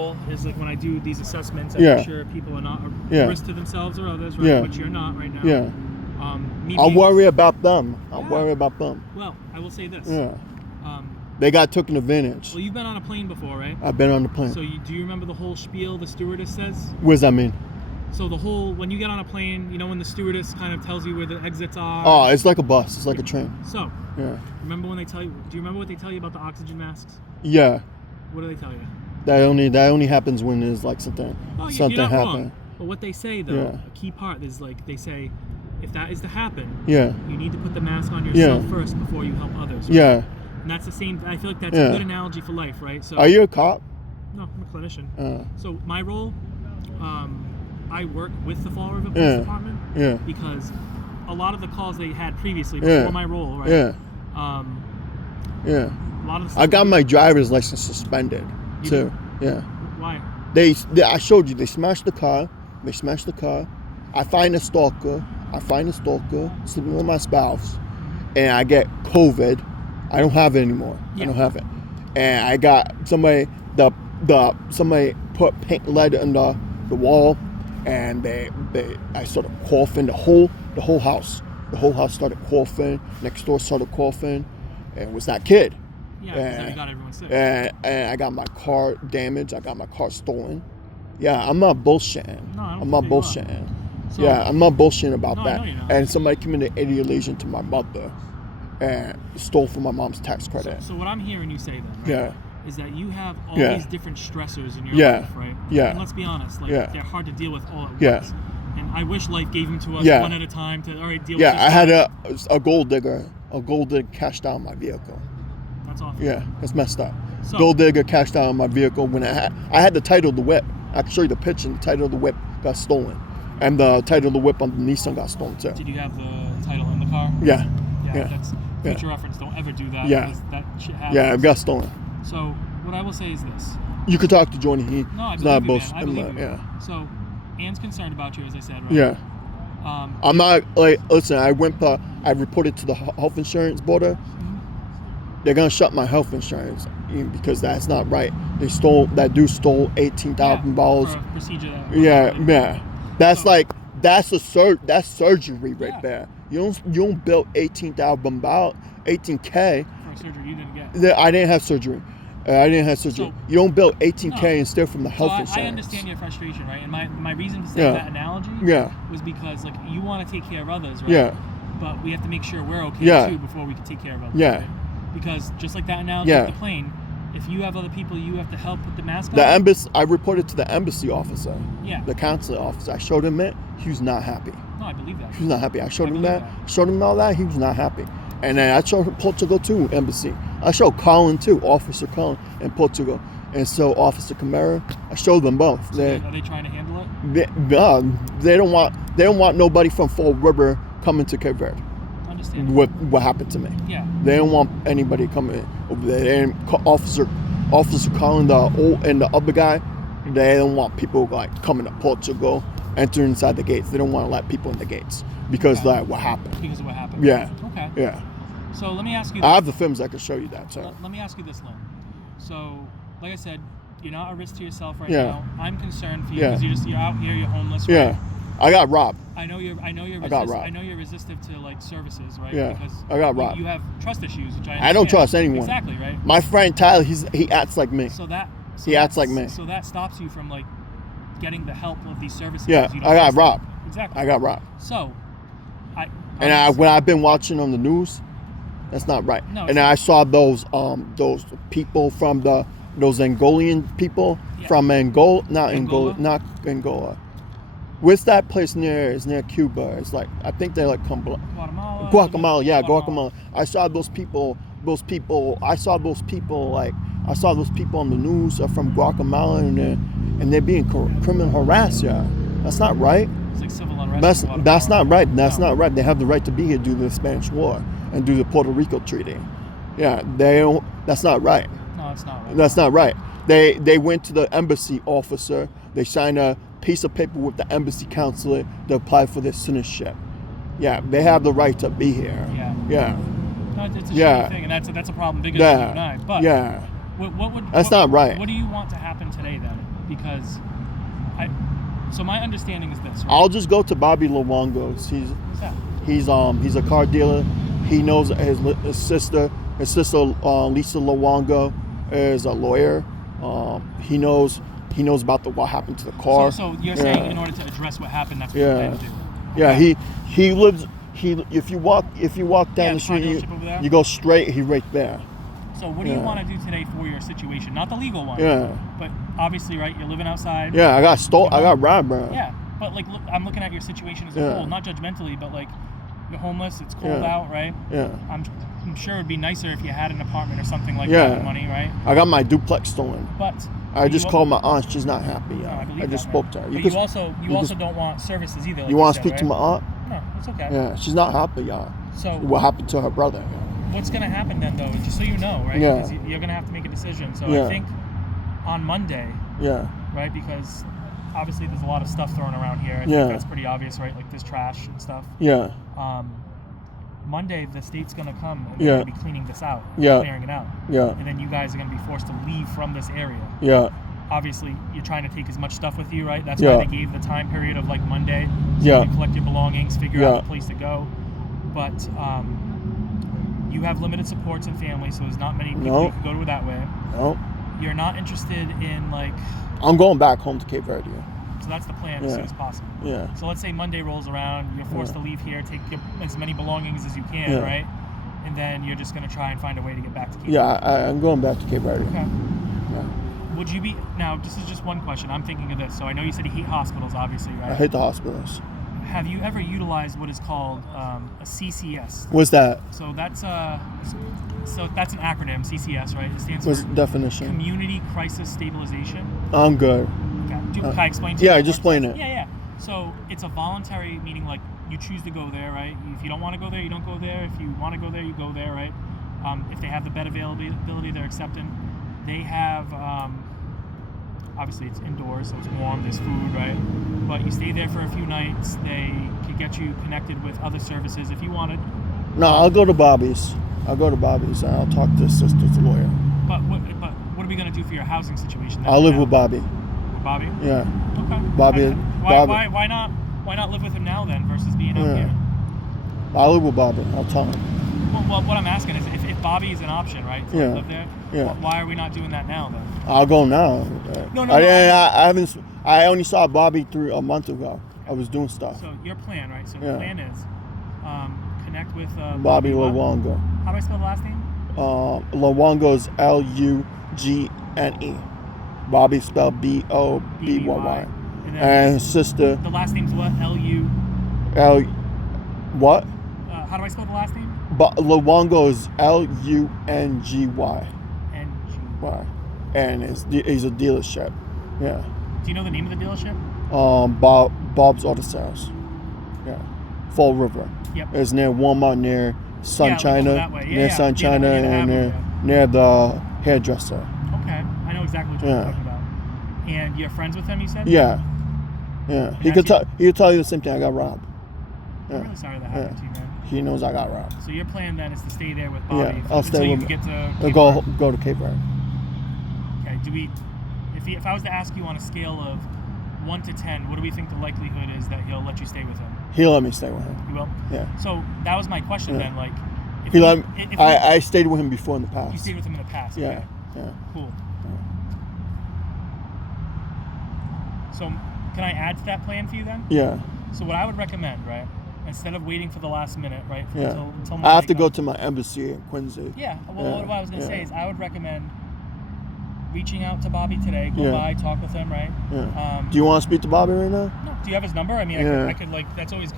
is like when I do these assessments, I Yeah. make sure people are not a Yeah. risk to themselves or others, right? Yeah. Which you're not right now. Yeah. Me I'll being- worry about them. I'll Yeah. worry about them. Well, I will say this. Yeah. Um, They got taken advantage. well, you've been on a plane before, right? I've been on the plane. So do you remember the whole spiel the stewardess says? What does that mean? So when you get on a plane, you know when the stewardess kind of tells you where the exits are. Oh, it's like a bus. It's like a train. So, Yeah. remember when they tell you? Do you remember what they tell you about the oxygen masks? Yeah. What do they tell you? That only happens when there's like something Oh, something you're not happen. wrong. But what they say though, Yeah. a key part is like they say, if that is to happen, Yeah. you need to put the mask on yourself Yeah. first before you help others. Right? Yeah. And that's the same. I feel like that's Yeah. a good analogy for life, right? So Are you a cop? No, I'm a clinician. Uh, So my role, I work with the Fall River Police Yeah. Department yeah. because a lot of the calls they had previously Yeah. before my role, right? Yeah. Yeah. A lot of the I got my driver's license suspended You too. Yeah. Why? I showed you. They smashed the car. I find a stalker. Sleeping with my spouse, and I get COVID. I don't have it anymore. Yeah. I don't have it, and I got somebody. Somebody put paint lead in the wall, and I started coughing. The whole house. The whole house started coughing. Next door started coughing, and it was that kid. Yeah, because then you got everyone sick. And I got my car damaged. I got my car stolen. Yeah, I'm not bullshitting. No, I don't I'm not think you are. bullshitting. So- Yeah, I'm not bullshitting about No, I that. know you're not. And somebody committed alienation to my mother and stole from my mom's tax So, credit. so what I'm hearing you say then, right, Yeah. is that you have all Yeah. these different stressors in your Yeah. life, right? Yeah. And let's be honest, like Yeah. they're hard to deal with all at Yeah. once. And I wish life gave them to us Yeah. one at a time to deal Yeah, with I this. had a gold digger. A gold digger cashed out my vehicle. That's awful. Yeah, it's messed up. So- Gold digger cashed out on my vehicle when I had the title of the whip. I can show you the picture. The title of the whip got stolen, and the title of the whip on the Nissan got stolen too. Did you have the title in the car? Yeah, Yeah, yeah, that's future reference. Don't ever do that. Yeah. Because that shit happens. yeah, it got stolen. So what I will say is this. You could talk to Johnny. No, I He's believe not you, a man. bullshit. I believe you. Yeah, So Anne's concerned about you, as I said, right? yeah. I'm Um, not like. Listen, I reported to the health insurance border. They're gonna shut my health insurance because that's not right. That dude stole $18,000. for a procedure that Yeah. That's So- like that's surgery right Yeah. there. You don't build $18K. for a surgery you didn't get. I didn't have surgery. So- You don't build $18K No. and steal from the health So insurance. I understand your frustration, right? And my reason to say Yeah. that analogy Yeah. was because like you want to take care of others, right? Yeah. But we have to make sure we're okay Yeah. too before we can take care of others. Yeah. right? Because just like that analogy Yeah. with the plane, if you have other people you have to help with the mask The on, embassy. I reported to the embassy officer, yeah. the consulate officer. I showed him it. He was not happy. No, I believe that. He was not happy. I showed I him believe that. Showed him all that. He was not happy. And then I showed him Portugal too, embassy. I showed Colin too, Officer Colin in Portugal. And so Officer Camara, I showed them both. So are they trying to handle it? They don't want nobody from Fall River coming to Cape Verde. Understand. What happened to me? Yeah. They don't want anybody coming over there. And Officer Colin, and the other guy, they don't want people like coming to Portugal, entering inside the gates. They don't want to let people in the gates because Okay. like what happened. Because of what happened. Yeah. Okay. Yeah. So let me ask you. I have the films I can show you that. So Let me ask you this, Lynn. So, like I said, you're not a risk to yourself right Yeah. now. I'm concerned for you Yeah. because you're out here, you're homeless. Right? yeah, I got robbed. I know you're I got robbed. I know you're resistive to like services, right? Yeah. Because I got robbed. you have trust issues, which I don't trust anyone. Exactly, right? My friend Tyler, he acts like me. So He acts like me. So that stops you from like getting the help of these services. Yeah, You don't I got trust them. robbed. Exactly. I got robbed. So, When I've been watching on the news, that's not right. No, And it's then I saw those people from those Angolian people Yeah. from Angola, not Angola? Angola. Where's that place near? It's near Cuba. It's like I think they like Guatemala. Guatemala. Yeah, Guatemala. I saw those people. I saw those people on the news from Guatemala, and they're being criminal harassed. Yeah, that's not right. It's like civil unrest. That's in Guatemala. that's not right. That's No. not right. They have the right to be here due to the Spanish War and due to the Puerto Rico Treaty. Yeah, they don't. That's not right. No, it's not right. That's not right. They went to the embassy officer. They signed a piece of paper with the embassy consulate to apply for their citizenship. Yeah, they have the right to be here. Yeah. Yeah. No, it's a Yeah. shitty thing, and that's a problem bigger than you and I. Yeah. But Yeah. What would That's not right. What do you want to happen today then? Because so my understanding is this. Right? I'll just go to Bobby Luongo's. What's that? He's a car dealer. He knows his sister. His sister Lisa Luongo is a lawyer. He knows about what happened to the car. So you're saying in order to address what happened, that's what you plan to do. Yeah, Okay. he lives. If you walk down the the car street, dealership over there? you go straight. He's right there. So what do you Yeah. want to do today for your situation? Not the legal one. Yeah. But obviously, right? You're living outside. Yeah, I got robbed, bro. Yeah. But like, look, I'm looking at your situation as a Yeah. whole, not judgmentally, but like, you're homeless. It's cold Yeah. out, right? Yeah. I'm sure it'd be nicer if you had an apartment or something like Yeah. that with money, right? I got my duplex stolen. But I just you- called my aunt. She's not happy. No, I believe I just that, spoke man. to her. But you also don't want services either. Like you want to said, speak to right? my aunt? No, it's okay. Yeah, she's not happy, y'all. So What happened to her brother? what's gonna happen then, though? Just so you know, right? Yeah. Because you're gonna have to make a decision. So Yeah. I think on Monday, Yeah. right? Because obviously there's a lot of stuff thrown around here. I Yeah. think that's pretty obvious, right? Like this trash and stuff. Yeah. Monday, the state's gonna come and Yeah. they're gonna be cleaning this out, Yeah. clearing it out, Yeah. and then you guys are gonna be forced to leave from this area. Yeah. Obviously, you're trying to take as much stuff with you, right? That's Yeah. why they gave the time period of like Monday, so Yeah. you can collect your belongings, figure Yeah. out the place to go. But you have limited supports and family, so there's not many people No. you can go to that way. No. You're not interested in like, I'm going back home to Cape Verde. so that's the plan as Yeah. soon as possible. Yeah. So let's say Monday rolls around, you're forced Yeah. to leave here, take as many belongings as you can, Yeah. right? And then you're just going to try and find a way to get back to Cape. Yeah, I'm going back to Cape Verde. Okay. Yeah. Would you be, now this is just one question, I'm thinking of this. So I know you said you hate hospitals, obviously, right? I hate the hospitals. Have you ever utilized what is called a CCS? What's that? So that's an acronym, CCS, right? It stands What's for the definition? Community Crisis Stabilization. I'm good. Okay. Can I explain to you? Yeah, what just it works? explain it. Yeah. So it's a voluntary, meaning like you choose to go there, right? If you don't want to go there, you don't go there. If you want to go there, you go there, right? If they have the bed availability, they're accepting. They have, obviously it's indoors, so it's warm, there's food, right? But you stay there for a few nights. They could get you connected with other services if you wanted. No, I'll go to Bobby's. I'll go to Bobby's and I'll talk to his sister's lawyer. But what are we going to do for your housing situation? then I'll live now? with Bobby. With Bobby? Yeah. Okay. Bobby- Why, Bobby- why not live with him now then versus being out Yeah. here? I'll live with Bobby. I'll tell him. Well, what I'm asking is if Bobby is an option, right, to Yeah. live there, Yeah. why are we not doing that now then? I'll go now. No, I I- haven't. I only saw Bobby a month ago. I was doing stuff. So your plan, right? So Yeah. the plan is connect with Bobby what? Luongo. How do I spell the last name? Luongo is Lugne. Bobby spelled Bobby. And then And his sister the last name's what? Lu. L. What? How do I spell the last name? Luongo is Lungy. N-G. And he's a dealership. Yeah. Do you know the name of the dealership? Bob's Auto Sales. Yeah. Fall River. Yep. It's near Walmart, near Sun Yeah, like China, over that way. Yeah, near yeah. Sun Yeah, China, near the and Avenue, near the hairdresser. Okay, I know exactly what you're Yeah. talking about. And you're friends with him, you said? Yeah. Yeah. He that's could he'll tell you the same thing. I got robbed. I'm really sorry that happened to you, man. He knows I got robbed. So your plan then is to stay there with Bobby Yeah, I'll until stay you with can get to I'll Cape go Verde. go to Cape Verde. Okay, if I was to ask you on a scale of 1 to 10, what do we think the likelihood is that he'll let you stay with him? He'll let me stay with him. He will? Yeah. So that was my question Yeah. then, like if He we- let me, if I stayed with him before in the past. you stayed with him in the past. Yeah. Okay. Yeah. Cool. So can I add to that plan for you then? Yeah. So what I would recommend, right, instead of waiting for the last minute, right, Yeah. until I have to Monday go comes- to my embassy in Quincy. Yeah. Well, Yeah, what I was going to yeah. say is I would recommend reaching out to Bobby today. Go Yeah. by, talk with him, right? Yeah. Do you want to speak to Bobby right now? No. Do you have his number? I mean, Yeah. I could like, that's always